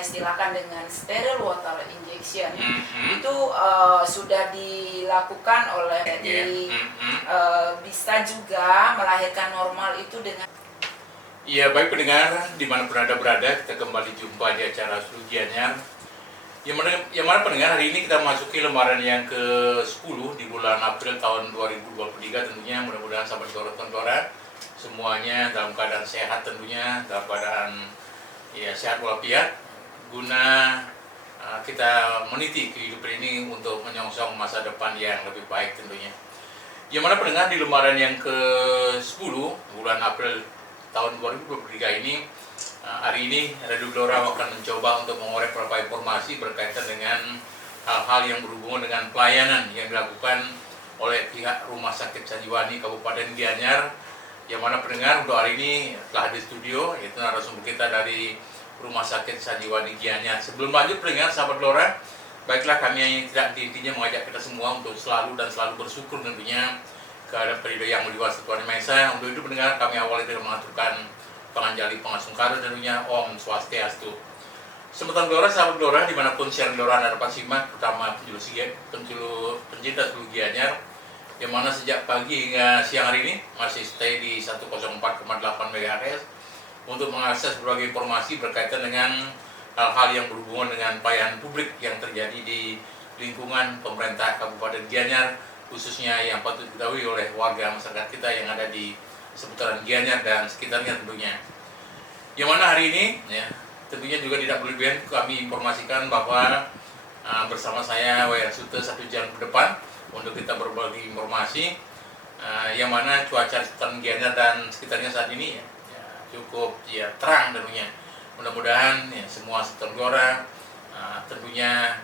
istilahkan dengan sterile water injection, itu sudah dilakukan oleh, jadi bisa juga melahirkan normal itu dengan. Ya, baik pendengar, dimanapun Anda berada, kita kembali jumpa di acara Seluruh Gianyar. Yang mana pendengar, hari ini kita memasuki lembaran yang ke-10 di bulan April tahun 2023. Tentunya mudah-mudahan sahabat Glora semuanya dalam keadaan sehat, tentunya dalam keadaan sehat walafiat, guna kita meniti kehidupan ini untuk menyongsong masa depan yang lebih baik tentunya. Yang mana pendengar, di lembaran yang ke-10 bulan April tahun 2023 ini, hari ini Radio Glora akan mencoba untuk mengorek beberapa informasi berkaitan dengan hal-hal yang berhubungan dengan pelayanan yang dilakukan oleh pihak Rumah Sakit Sanjiwani Kabupaten Gianyar. Yang mana pendengar, untuk hari ini telah di studio yaitu narasumber kita dari Rumah Sakit Sanjiwani Gianyar. Sebelum lanjut pendengar, sahabat Glora, baiklah kami tidak intinya mengajak kita semua untuk selalu bersyukur tentunya kehadap Perido Yang Mulia Tuhan Yang Maha Esa. Untuk itu pendengar, kami awali dengan mengaturkan panganjali pangasungkaru tentunya Om Swastiastu. Semeton Glora, sahabat Glora, dimanapun siaran Glora Anda dapat simak, pertama pencinta seluruh Gianyar, yang mana sejak pagi hingga siang hari ini masih stay di 104,8 MHz untuk mengakses berbagai informasi berkaitan dengan hal-hal yang berhubungan dengan pelayanan publik yang terjadi di lingkungan pemerintah Kabupaten Gianyar, khususnya yang patut diketahui oleh warga masyarakat kita yang ada di seputaran Gianyar dan sekitarnya tentunya. Yang mana hari ini tentunya juga tidak berlebihan kami informasikan bahwa bersama saya Wayan Sute 1 jam ke depan untuk kita berbagi informasi yang mana cuaca seputaran Gianyar dan sekitarnya saat ini cukup terang tentunya. Mudah-mudahan semua seputaran Glora tentunya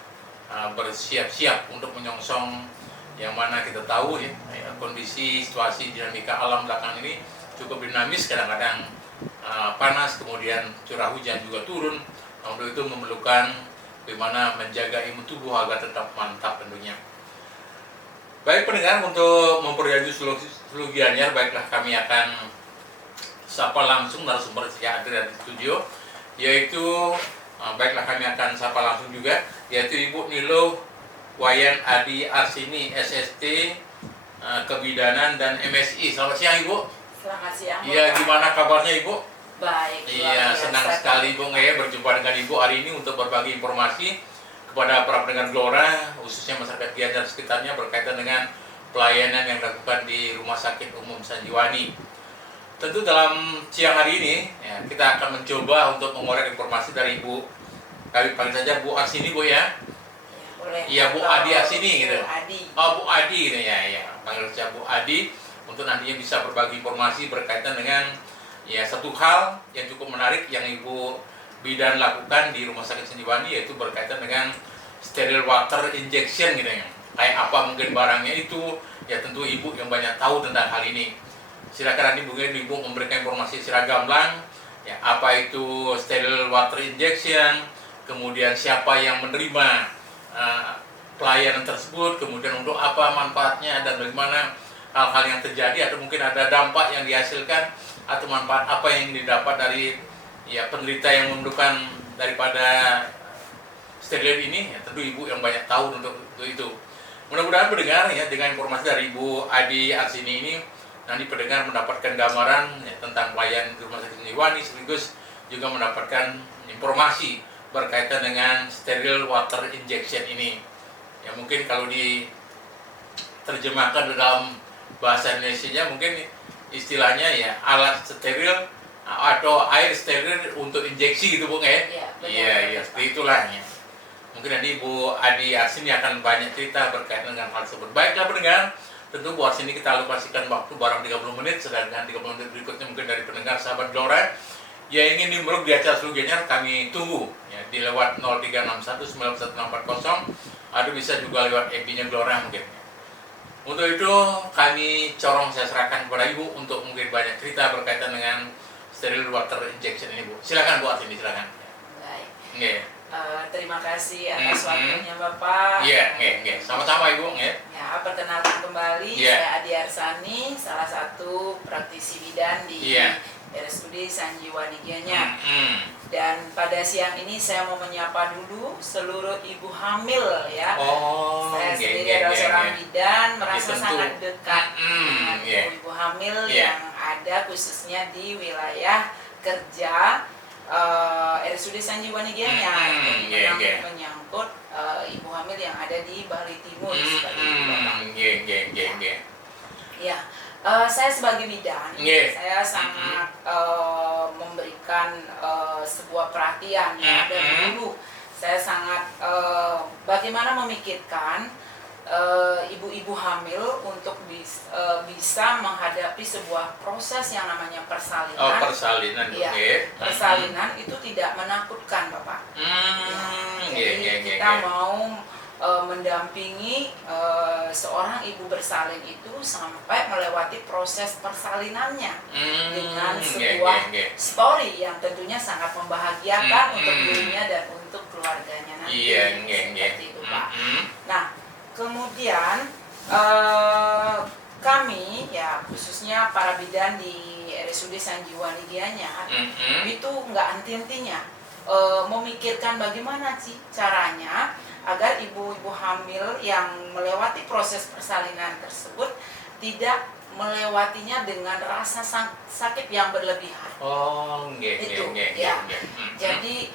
bersiap-siap untuk menyongsong yang mana kita tahu kondisi situasi dinamika alam belakangan ini cukup dinamis, kadang-kadang panas, kemudian curah hujan juga turun. Untuk itu memerlukan bagaimana menjaga imun tubuh agar tetap mantap tentunya. Baik pendengar, untuk memperbaiki seluruh Gianyar, baiklah kami akan sapa langsung narasumber yang ada di studio, yaitu baiklah kami akan sapa langsung juga, yaitu Ibu Nilo Wayan Adi Arsini, SST, Kebidanan dan MSI. Selamat siang Ibu. Selamat siang. Iya, gimana kabarnya Ibu? Baik. Iya, senang sekali Ibu berjumpa dengan Ibu hari ini untuk berbagi informasi kepada para pendengar Glora, khususnya masyarakat Gianyar sekitarnya berkaitan dengan pelayanan yang dilakukan di Rumah Sakit Umum Sanjiwani. Tentu dalam siang hari ini kita akan mencoba untuk mengorek informasi dari Ibu. Kami panggil saja Bu Arsini Bu ya. Iya, Bu Adi Arsini gitu. Oh, Bu Adi gitu ya. Panggil saja Bu Adi untuk nantinya bisa berbagi informasi berkaitan dengan satu hal yang cukup menarik yang Ibu bidan lakukan di Rumah Sakit Sanjiwani, yaitu berkaitan dengan sterile water injection gitu ya. Kayak apa mungkin barangnya itu, tentu Ibu yang banyak tahu tentang hal ini. Silakan nanti mungkin Ibu memberikan informasi secara gamblang apa itu sterile water injection, kemudian siapa yang menerima pelayanan tersebut, kemudian untuk apa manfaatnya dan bagaimana hal-hal yang terjadi, atau mungkin ada dampak yang dihasilkan atau manfaat apa yang didapat dari penderita yang memerlukan daripada steril ini. Tentu Ibu yang banyak tahu untuk itu. Mudah-mudahan pendengar dengan informasi dari Ibu Adi Arsini ini nanti pendengar mendapatkan gambaran tentang pelayanan di Rumah Sakit Sanjiwani, sekaligus juga mendapatkan informasi berkaitan dengan sterile water injection ini. Mungkin kalau diterjemahkan dalam bahasa Indonesianya mungkin istilahnya alat steril atau air steril untuk injeksi gitu Bu Iya, seperti itulah Mungkin nanti Bu Adi Arsini akan banyak cerita berkaitan dengan hal tersebut. Baiklah pendengar, tentu Bu Arsini kita alokasikan waktu barang 30 menit, sedangkan 30 menit berikutnya mungkin dari pendengar sahabat Glora yang ingin dimuluk di acara Seluruh Gianyar, kami tunggu di lewat 0361916440, atau bisa juga lewat FB-nya Glora mungkin. Untuk itu kami saya serahkan kepada Ibu untuk mungkin banyak cerita berkaitan dengan sterile water injection ini Bu. Silakan Bu Arsini, silakan. Baik. Terima kasih atas waktunya Bapak. Sama-sama Ibu. Perkenalkan kembali, saya Adi Arsani, salah satu praktisi bidan di RSUD Sanjiwani Gianyar. Dan pada siang ini saya mau menyapa dulu seluruh ibu hamil ya. Saya sendiri adalah seorang bidan, merasa sangat dekat dengan ibu-ibu hamil yang ada khususnya di wilayah kerja RSUD Sanjiwani Gianyar. Ini menyangkut ibu hamil yang ada di Bali Timur seperti itu, Bapak. Ya. Saya sebagai bidan, saya sangat memberikan sebuah perhatian ya dari dulu. Saya sangat bagaimana memikirkan ibu-ibu hamil untuk bisa menghadapi sebuah proses yang namanya persalinan. Persalinan, ya, persalinan itu tidak menakutkan, Bapak. Jadi kita mau mendampingi seorang ibu bersalin itu sampai melewati proses persalinannya dengan sebuah story yang tentunya sangat membahagiakan untuk dirinya dan untuk keluarganya nanti. Seperti itu, Pak. Nah, kemudian kami ya khususnya para bidan di RSUD Sanjiwani Gianyar itu nggak henti-hentinya memikirkan bagaimana sih caranya agar ibu-ibu hamil yang melewati proses persalinan tersebut tidak melewatinya dengan rasa sakit yang berlebihan. Jadi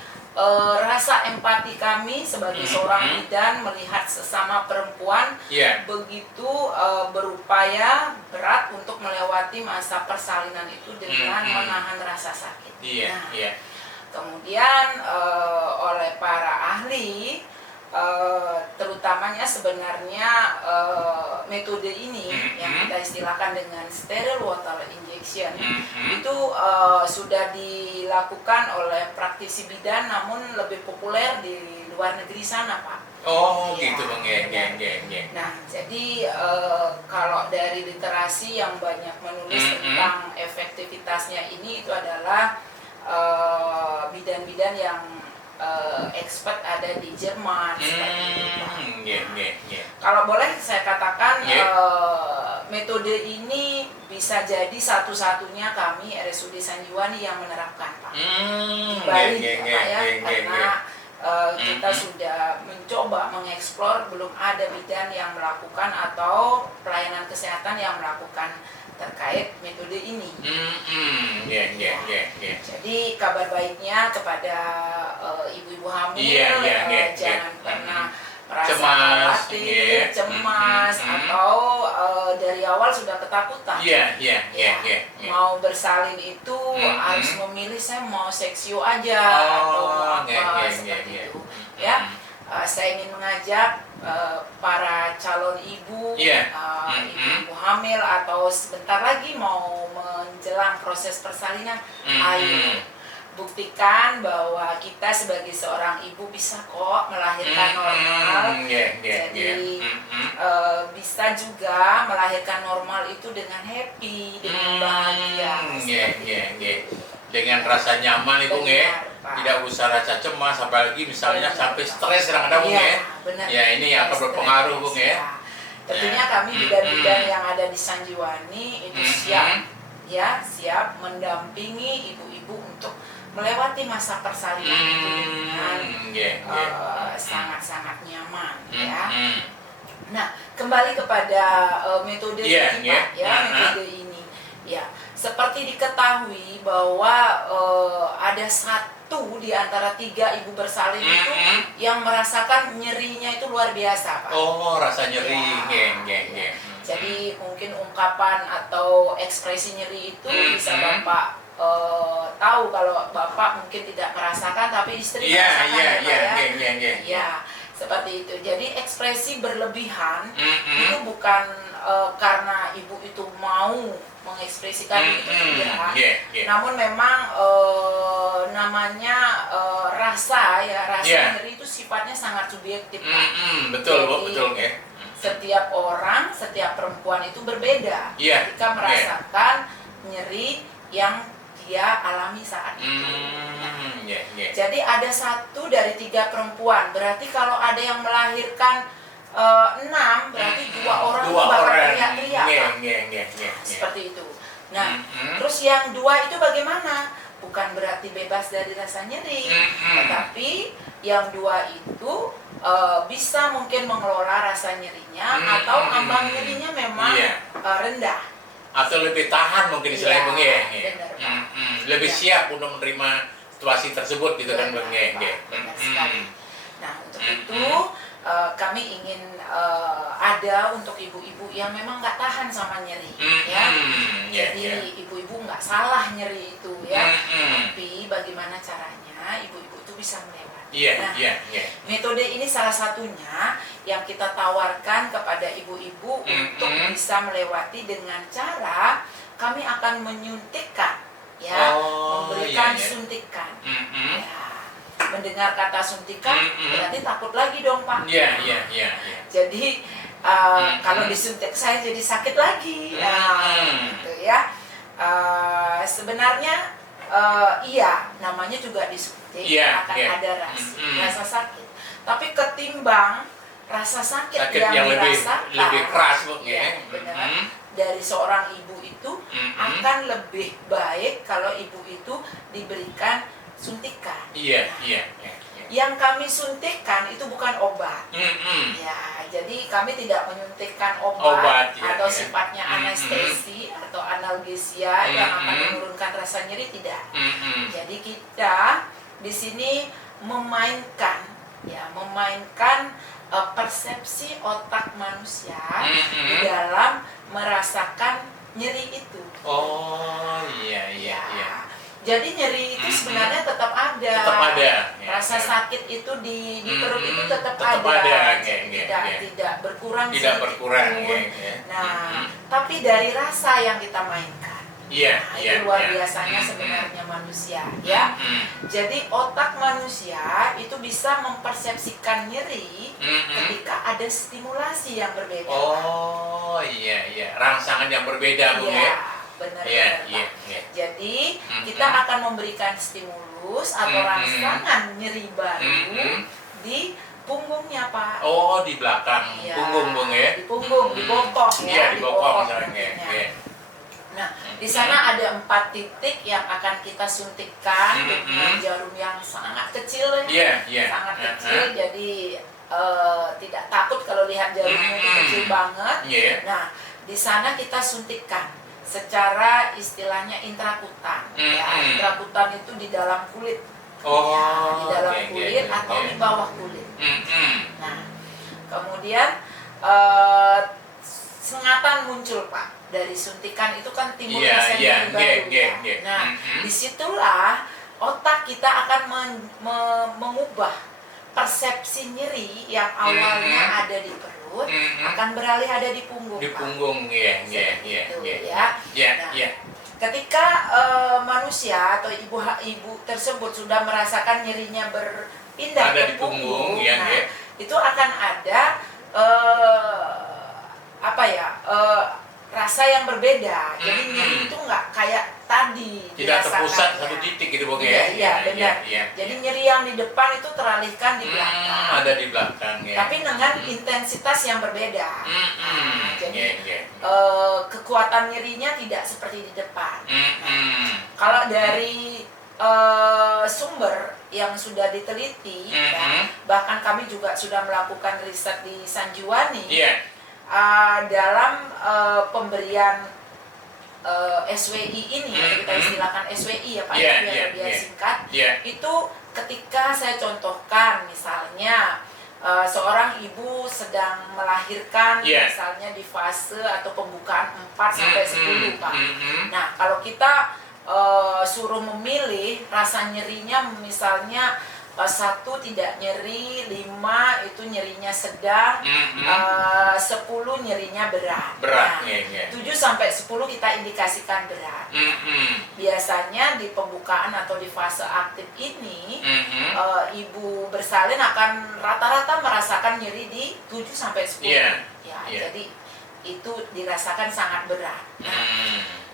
rasa empati kami sebagai seorang bidan melihat sesama perempuan begitu berupaya berat untuk melewati masa persalinan itu dengan menahan rasa sakit. Kemudian oleh para ahli terutamanya sebenarnya metode ini yang kita istilahkan dengan sterile water injection itu sudah dilakukan oleh praktisi bidan namun lebih populer di luar negeri sana, Pak. Gitu Bang. Nah, jadi kalau dari literasi yang banyak menulis tentang efektivitasnya ini itu adalah bidan-bidan yang expert ada di Jerman. Kalau boleh saya katakan metode ini bisa jadi satu-satunya kami RSUD Sanjiwani yang menerapkan, Pak. Di Bali, Pak, ya, karena kita sudah mencoba mengeksplor, belum ada bidan yang melakukan atau pelayanan kesehatan yang melakukan terkait metode ini. Jadi kabar baiknya kepada ibu-ibu hamil, jangan pernah merasa khawatir, cemas, atau dari awal sudah ketakutan. Mau bersalin itu harus memilih, saya mau seksio aja atau mau apa seperti itu. Saya ingin mengajak para calon ibu, ibu hamil atau sebentar lagi mau menjelang proses persalinan, ayo buktikan bahwa kita sebagai seorang ibu bisa kok melahirkan normal. Jadi bisa juga melahirkan normal itu dengan happy, dengan bahagia. Dengan rasa nyaman Ibu tidak usah rasa cemas, apalagi misalnya sampai stres kadang-kadang ini akan berpengaruh Bung Tentunya kami bidan-bidan yang ada di Sanjiwani itu siap mendampingi ibu-ibu untuk melewati masa persalinan itu dengan sangat-sangat nyaman ya. Nah, kembali kepada metode ini, Pak, metode ini seperti diketahui bahwa ada satu di antara 3 ibu bersalin itu yang merasakan nyerinya itu luar biasa, Pak. Rasa nyeri. Jadi mungkin ungkapan atau ekspresi nyeri itu bisa Bapak tahu kalau Bapak mungkin tidak merasakan tapi istri merasakan seperti itu. Jadi ekspresi berlebihan itu bukan karena ibu itu mau mengekspresikan itu tidak, namun memang namanya rasa nyeri itu sifatnya sangat subjektif. Betul. Setiap orang, setiap perempuan itu berbeda ketika merasakan nyeri yang dia alami saat itu. Jadi ada 1 dari 3 perempuan, berarti kalau ada yang melahirkan 6 berarti 2 orang bakal teriak-teriak. Seperti itu. Nah, terus yang 2 itu bagaimana? Bukan berarti bebas dari rasa nyeri, tetapi yang 2 itu bisa mungkin mengelola rasa nyerinya atau ambang nyerinya memang rendah. Atau lebih tahan mungkin istilahnya Bang ya. Lebih siap untuk menerima situasi tersebut gitu kan Bang ya. Benar sekali. Nah, untuk itu kami ingin ada untuk ibu-ibu yang memang nggak tahan sama nyeri, ya. Jadi ibu-ibu nggak salah nyeri itu, ya. Tapi bagaimana caranya ibu-ibu itu bisa melewati. Metode ini salah satunya yang kita tawarkan kepada ibu-ibu untuk bisa melewati dengan cara kami akan menyuntikkan, ya, memberikan suntikan. Mendengar kata suntikan berarti takut lagi dong Pak. Jadi kalau disuntik saya jadi sakit lagi, gitu ya. Sebenarnya iya, namanya juga disuntik akan ada rasa sakit. Tapi ketimbang rasa sakit yang dirasakan, lebih keras Bu, benar, dari seorang ibu itu akan lebih baik kalau ibu itu diberikan suntikan. Yang kami suntikkan itu bukan obat. Ya, jadi kami tidak menyuntikkan obat atau sifatnya anestesi atau analgesia yang akan menurunkan rasa nyeri, tidak. Jadi kita di sini memainkan persepsi otak manusia di dalam merasakan nyeri itu. Jadi nyeri itu sebenarnya tetap ada. Rasa sakit itu di perut itu tetap ada. Tidak berkurang. Nah, tapi dari rasa yang kita mainkan. Itu luar biasanya sebenarnya manusia, ya. Jadi otak manusia itu bisa mempersepsikan nyeri ketika ada stimulasi yang berbeda. Rangsangan yang berbeda Bu ya. Benar. Jadi kita akan memberikan stimulus atau rangsangan nyeri baru di punggungnya Pak. Di belakang punggung Bung ya. Di punggung, di bokong ya. Di bokong. Nah, di sana ada 4 titik yang akan kita suntikkan dengan jarum yang sangat kecil, sangat kecil. Jadi tidak takut kalau lihat jarumnya itu kecil banget. Nah, di sana kita suntikkan secara istilahnya intrakutan. Intrakutan itu di dalam kulit. Di dalam kulit atau di bawah kulit. Nah, kemudian sengatan muncul Pak. Dari suntikan itu kan timbul rasa nyeri baru. Nah, disitulah otak kita akan mengubah persepsi nyeri yang awalnya ada di perut akan beralih ada di punggung. Di punggung, ya. Ketika manusia atau ibu tersebut sudah merasakan nyerinya berpindah ada ke di punggung, itu akan ada rasa yang berbeda. Jadi nyeri itu nggak kayak tadi tidak terpusat satu titik gitu Bung ya. Benar. Jadi nyeri yang di depan itu teralihkan di belakang. Ada di belakang ya. Tapi dengan intensitas yang berbeda. Jadi kekuatan nyerinya tidak seperti di depan. Kalau dari sumber yang sudah diteliti, bahkan kami juga sudah melakukan riset di Sanjiwani. Dalam pemberian SWI ini, kita istilahkan SWI ya Pak, biar singkat. Itu ketika saya contohkan misalnya seorang ibu sedang melahirkan, misalnya di fase atau pembukaan 4 sampai 10 Pak. Nah, kalau kita suruh memilih rasa nyerinya, misalnya 1 tidak nyeri, 5 itu nyerinya sedang, 10 nyerinya berat. Nah, 7 sampai 10 kita indikasikan berat. Biasanya di pembukaan atau di fase aktif ini, ibu bersalin akan rata-rata merasakan nyeri di 7 sampai 10. Jadi itu dirasakan sangat berat. Nah,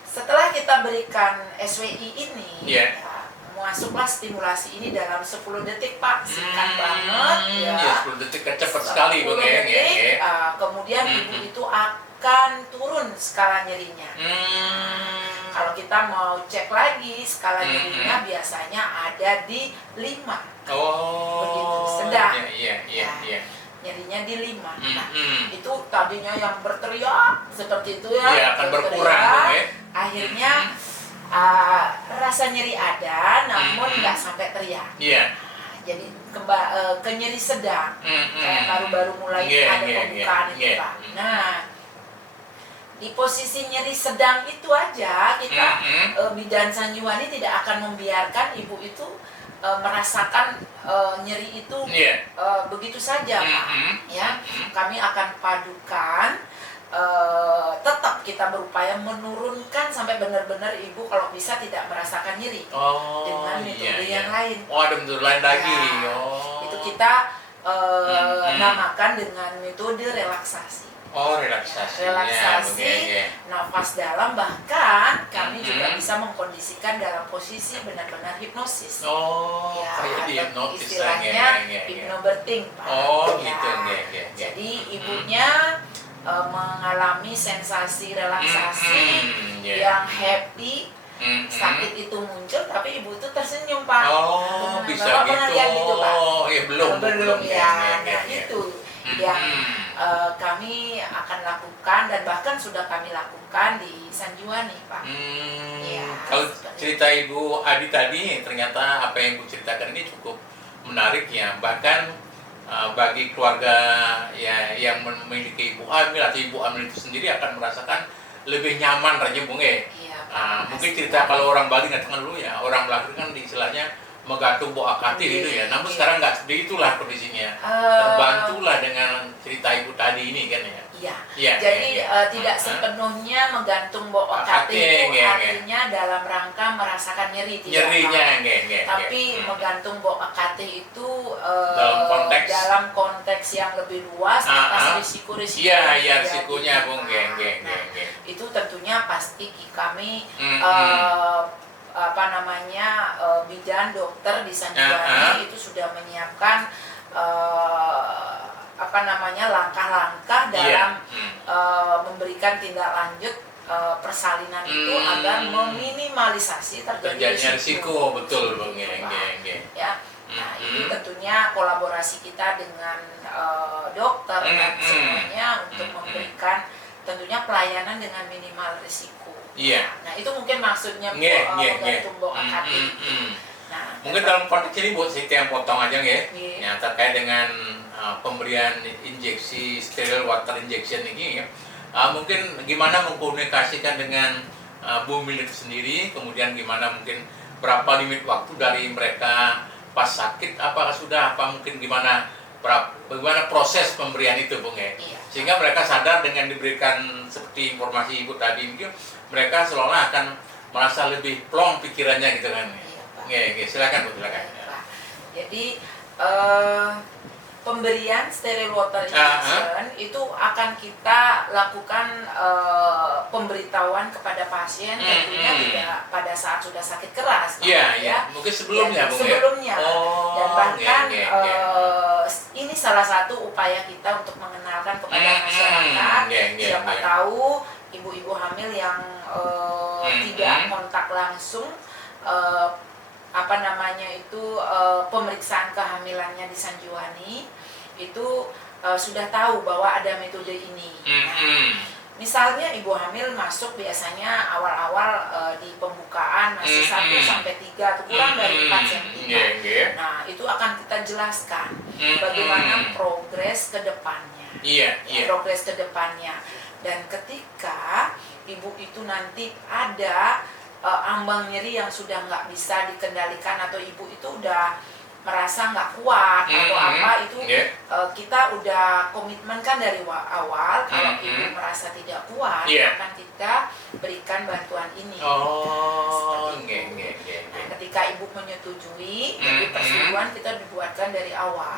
setelah kita berikan SWI ini, masuklah stimulasi ini dalam 10 detik Pak, singkat banget ya. 10 detik kan cepat sekali Bung ya. Kemudian ibu itu akan turun skala nyerinya. Kalau kita mau cek lagi skala nyerinya biasanya ada di 5. Begitu sedang. Nyerinya di 5. Nah, itu tadinya yang berteriak seperti itu ya. Iya, akan berkurang. Akhirnya rasa nyeri ada, namun nggak sampai teriak. Jadi ke nyeri sedang, kayak baru-baru mulai ada pembukaan itu Pak. Nah, di posisi nyeri sedang itu aja kita bidan sanjuwani tidak akan membiarkan ibu itu merasakan nyeri itu begitu saja Pak. Ya, kami akan padukan. Tetap kita berupaya menurunkan sampai benar-benar ibu kalau bisa tidak merasakan nyeri dengan metode yang lain. Ada metode lain lagi. Itu kita namakan dengan metode relaksasi. Relaksasi, nafas dalam, bahkan kami juga bisa mengkondisikan dalam posisi benar-benar hipnosis. Kayak di hipnotis istilahnya hypnobirthing Pak. Gitu. Jadi ibunya mengalami sensasi relaksasi yang happy, sakit itu muncul tapi ibu itu tersenyum Pak. Bisa pernah lihat gitu Pak? Belum ya. Nah itu yang kami akan lakukan dan bahkan sudah kami lakukan di Sanjuwani Pak. Kalau cerita Ibu Adi tadi, ternyata apa yang Ibu ceritakan ini cukup menarik ya. Bahkan bagi keluarga yang memiliki ibu hamil atau ibu hamil itu sendiri akan merasakan lebih nyaman aja Bung mungkin cerita kalau orang Bali datang dulu ya, orang Bali kan istilahnya menggantung boa kati gitu ya. Namun sekarang nggak seperti itulah kondisinya. Terbantulah dengan cerita ibu tadi ini kan ya. Jadi tidak sepenuhnya menggantung boa kati itu artinya dalam rangka merasakan nyeri tapi menggantung boa kati itu dalam konteks yang lebih luas atas risiko-risiko. Risikonya Bung. Itu tentunya pasti kami bidan dokter di Sanjuwani itu sudah menyiapkan langkah-langkah dalam memberikan tindak lanjut persalinan itu agar meminimalisasi terjadinya risiko. Betul Bung. Nah ini tentunya kolaborasi kita dengan dokter dan semuanya untuk memberikan tentunya pelayanan dengan minimal risiko. Nah itu mungkin maksudnya menggantung boa kati. Mungkin dalam konteks ini buat saya yang potong aja ya, terkait dengan pemberian injeksi steril water injection ini mungkin gimana mengkomunikasikan dengan bumil itu sendiri, kemudian gimana mungkin berapa limit waktu dari mereka pas sakit, apakah sudah, apa mungkin bagaimana proses pemberian itu Bung sehingga mereka sadar dengan diberikan seperti informasi Ibu tadi mereka seolah-olah akan merasa lebih plong pikirannya gitu kan. Silakan Bu, silakan. Jadi pemberian steril water injection itu akan kita lakukan pemberitahuan kepada pasien tentunya tidak pada saat sudah sakit keras. Mungkin sebelumnya Bung dan bahkan ini salah satu upaya kita untuk mengenalkan kepada masyarakat. Siapa tahu ibu-ibu hamil yang tidak kontak langsung pemeriksaan kehamilannya di Sanjuwani itu sudah tahu bahwa ada metode ini. Misalnya ibu hamil masuk biasanya awal-awal di pembukaan masih 1-3 atau kurang dari 4 cm. Nah itu akan kita jelaskan bagaimana progres ke depannya. Progres ke depannya. Dan ketika ibu itu nanti ada ambang nyeri yang sudah nggak bisa dikendalikan atau ibu itu udah merasa nggak kuat atau apa itu kita udah komitmen kan dari awal kalau ibu merasa tidak kuat akan kita berikan bantuan ini. Nah, ketika ibu menyetujui jadi persetujuan kita dibuatkan dari awal.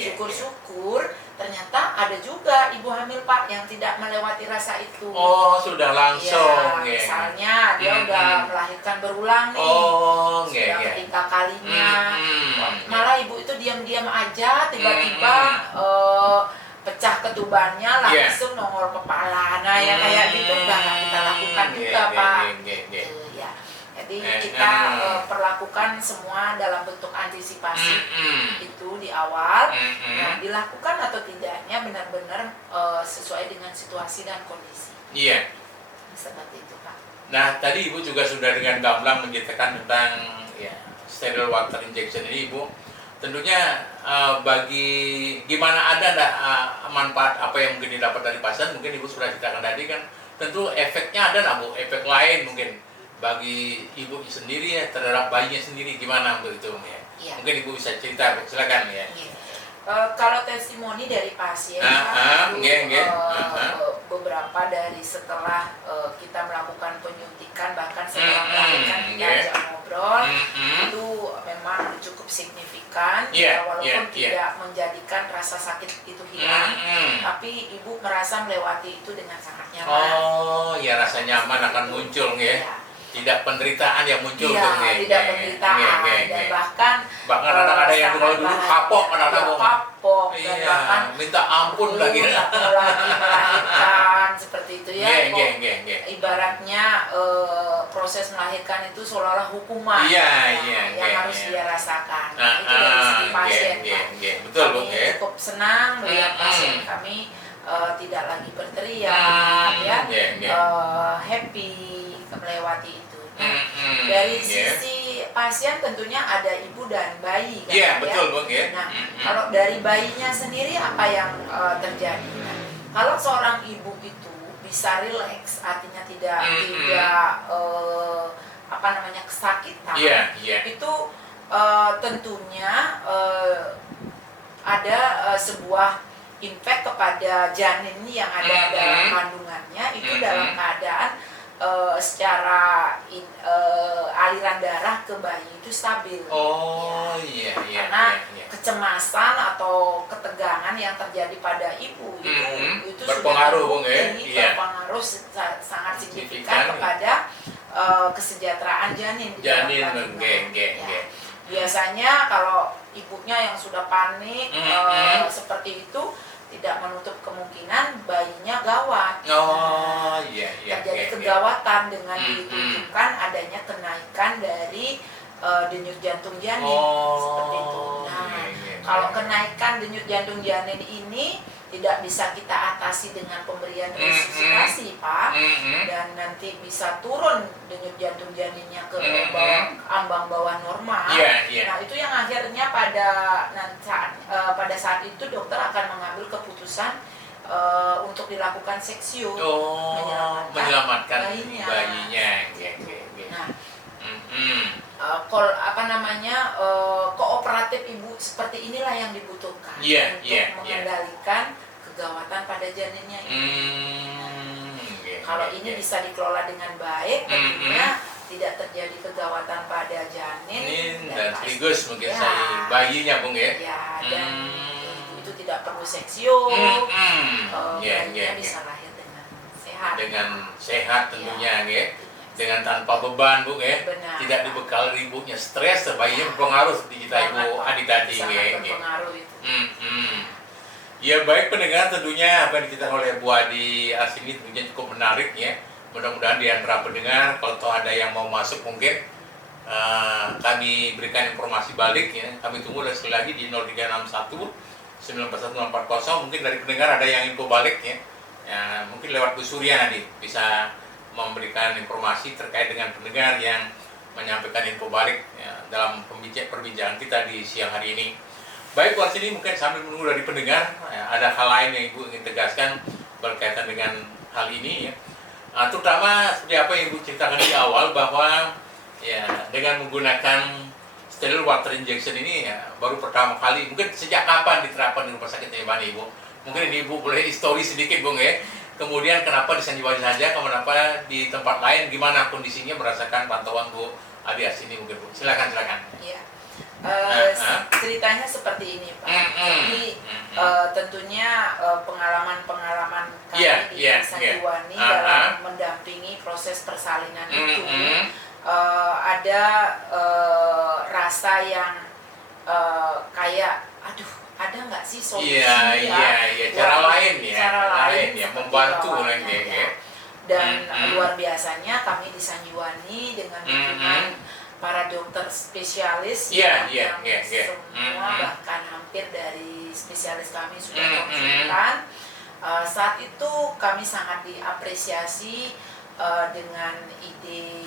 Syukur-syukur ternyata ada juga ibu hamil Pak yang tidak melewati rasa itu. Sudah langsung. Misalnya dia udah melahirkan berulang nih, sudah ketiga kalinya, malah ibu itu diam-diam aja tiba-tiba pecah ketubannya langsung nongol kepala. Nah yang kayak gitu udah kita lakukan juga Pak. Ya. Jadi kita perlakukan semua dalam bentuk antisipasi itu di awal. Nah dilakukan atau tidaknya benar-benar sesuai dengan situasi dan kondisi. Iya. Seperti itu Pak. Nah tadi Ibu juga sudah dengan gamblang menceritakan tentang sterile water injection ini Ibu. Tentunya bagi gimana ada manfaat apa yang mungkin didapat dari pasien, mungkin Ibu sudah ceritakan tadi kan. Tentu efeknya ada nggak Bu? Efek lain mungkin bagi ibu sendiri ya, terhadap bayinya sendiri gimana untuk itu ya? Ya. Mungkin Ibu bisa cerita, silakan ya. Kalau testimoni dari pasien, beberapa dari setelah kita melakukan penyuntikan, bahkan setelah melahirkan kita ajak ngobrol, itu memang cukup signifikan, walaupun tidak menjadikan rasa sakit itu hilang, tapi ibu merasa melewati itu dengan sangat nyaman. Oh, ya rasa nyaman akan muncul ya. Tidak penderitaan yang muncul tidak penderitaan dan bahkan ada yang dulu kapok dan bahkan minta ampun lagi melahirkan seperti itu ya. Ibaratnya proses melahirkan itu seolah-olah hukuman yang harus dia rasakan. Itu dari segi pasien. Betul, kami cukup senang melihat pasien kami tidak lagi berteriak, happy melewati itu. Dari sisi pasien tentunya ada ibu dan bayi kan, Iya, betul Bu. Nah, kalau dari bayinya sendiri apa yang terjadi? Nah, kalau seorang ibu itu bisa rileks, artinya tidak kesakitan, itu tentunya ada sebuah impact kepada janin yang ada dalam kandungannya itu dalam keadaan secara aliran darah ke bayi itu stabil. Karena kecemasan atau ketegangan yang terjadi pada ibu itu berpengaruh, berpengaruh sangat signifikan kepada kesejahteraan janin di dalam kandungan. Biasanya kalau ibunya yang sudah panik seperti itu, tidak menutup kemungkinan bayinya gawat. Terjadi kegawatan dengan ditunjukkan adanya kenaikan dari denyut jantung janin seperti itu. Nah, kalau kenaikan denyut jantung janin ini tidak bisa kita atasi dengan pemberian resusitasi Pak, dan nanti bisa turun denyut jantung janinnya ke ambang bawah normal. Nah itu yang akhirnya pada saat itu dokter akan mengambil keputusan untuk dilakukan seksio, menyelamatkan bayinya. Kooperatif ibu seperti inilah yang dibutuhkan untuk mengendalikan kegawatan pada janinnya kalau ini bisa dikelola dengan baik, tentunya tidak terjadi kegawatan pada janin dan sekaligus mungkin bayinya Bung dan itu tidak perlu seksio, bayinya bisa lahir dengan sehat tentunya dengan tanpa beban Bu tidak dibekal ibunya stres, bayinya berpengaruh seperti kita Ibu Adi tadi berpengaruh itu. Ya baik pendengar, tentunya apa yang diceritakan oleh Bu Adi Arsini tentunya cukup menarik ya. Mudah-mudahan di antara pendengar kalau ada yang mau masuk mungkin kami berikan informasi balik ya. Kami tunggu sekali lagi di 0361 941040. Mungkin dari pendengar ada yang info balik ya. Mungkin lewat Bu Surya nanti bisa memberikan informasi terkait dengan pendengar yang menyampaikan info balik ya, dalam perbincangan kita di siang hari ini. Baik, buat sini mungkin sambil menunggu dari pendengar, ada hal lain yang Ibu ingin tegaskan berkaitan dengan hal ini ya. Terutama seperti apa yang Ibu ceritakan di awal bahwa ya dengan menggunakan sterile water injection ini ya, baru pertama kali, mungkin sejak kapan diterapkan di rumah sakit Sanjiwani Ibu? Mungkin Ibu boleh histori sedikit Bung ya. Kemudian kenapa di Sanjiwani saja, kenapa di tempat lain, gimana kondisinya berdasarkan pantauan Bu Adi Arsini mungkin Bu? Silakan. Iya. Ceritanya seperti ini Pak. Jadi tentunya pengalaman kami di Sanjiwani dalam mendampingi proses persalinan itu ada rasa yang kayak ada nggak sih solusi cara lain ya membantu dan luar biasanya kami di Sanjiwani dengan dukungan para dokter spesialis yang semua bahkan hampir dari spesialis kami sudah konsultan. Saat itu kami sangat diapresiasi dengan ide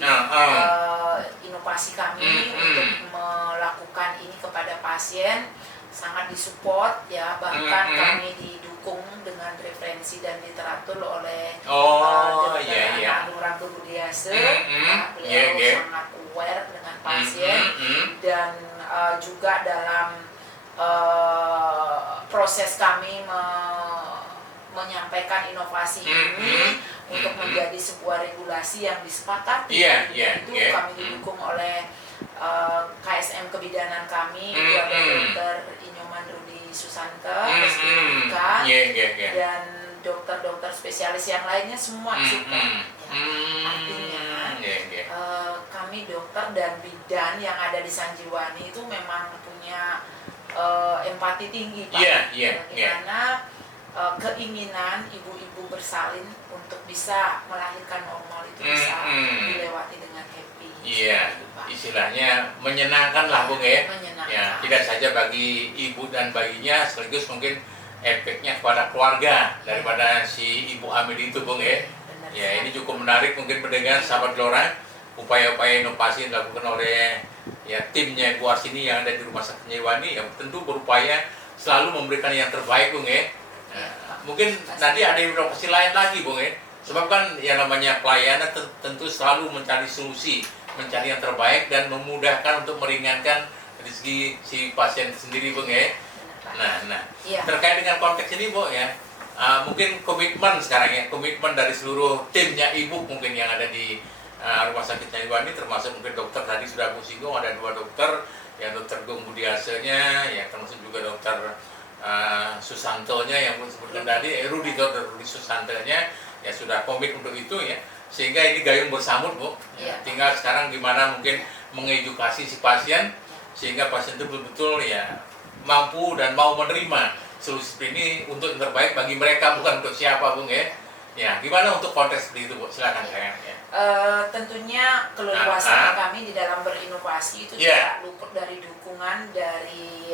inovasi kami untuk melakukan ini kepada pasien, sangat disupport ya, bahkan kami didukung dengan referensi dan literatur oleh Dr. Anurang Budiase. Beliau sangat aware dengan pasien dan juga dalam proses kami menyampaikan inovasi ini untuk menjadi sebuah regulasi yang disepakati. Itu kami didukung oleh KSM kebidanan kami, itu ada Dr. Inyoman Rudi Susanta, dan dokter-dokter spesialis yang lainnya semua support. Artinya kami dokter dan bidan yang ada di Sanjiwani itu memang punya empati tinggi, Pak. Bagaimana keinginan ibu-ibu bersalin untuk bisa melahirkan normal itu bisa dilewati dengan happy. Istilahnya menyenangkan lah Bung ya. Tidak saja bagi ibu dan bayinya, sekaligus mungkin efeknya kepada keluarga daripada si ibu hamil itu Bung ya. Ini cukup menarik mungkin mendengar sahabat Gelora, upaya-upaya inovasi yang dilakukan oleh timnya Bu Arsini yang ada di Rumah Sakit Sanjiwani yang tentu berupaya selalu memberikan yang terbaik Bung ya. Mungkin nanti ada inovasi lain lagi Bung ya. Sebab kan yang namanya pelayanan tentu selalu mencari solusi, mencari yang terbaik dan memudahkan untuk meringankan dari segi si pasien sendiri Bung ya. Terkait dengan konteks ini Bu ya, mungkin komitmen sekarang ya, komitmen dari seluruh timnya ibu mungkin yang ada di Rumah Sakit Sanjiwani, termasuk mungkin dokter tadi sudah aku singgung, ada 2 dokter, yang dokter Gung Budiasenya, ya termasuk juga dokter Susantonya yang disebutkan tadi, dokter Rudi Susantonya ya sudah komit untuk itu ya, sehingga ini gayung bersambut Bu. Tinggal sekarang gimana mungkin mengedukasi si pasien sehingga pasien itu betul-betul ya mampu dan mau menerima solusi ini untuk yang terbaik bagi mereka, bukan untuk siapa Bung ya. Gimana untuk konteks seperti itu Bu? Silakan saya. Tentunya keleluasaan kami di dalam berinovasi itu tidak luput dari dukungan dari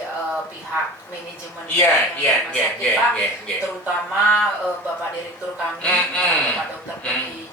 pihak manajemen rumah sakit, terutama Bapak Direktur kami, Bapak Dr. Putri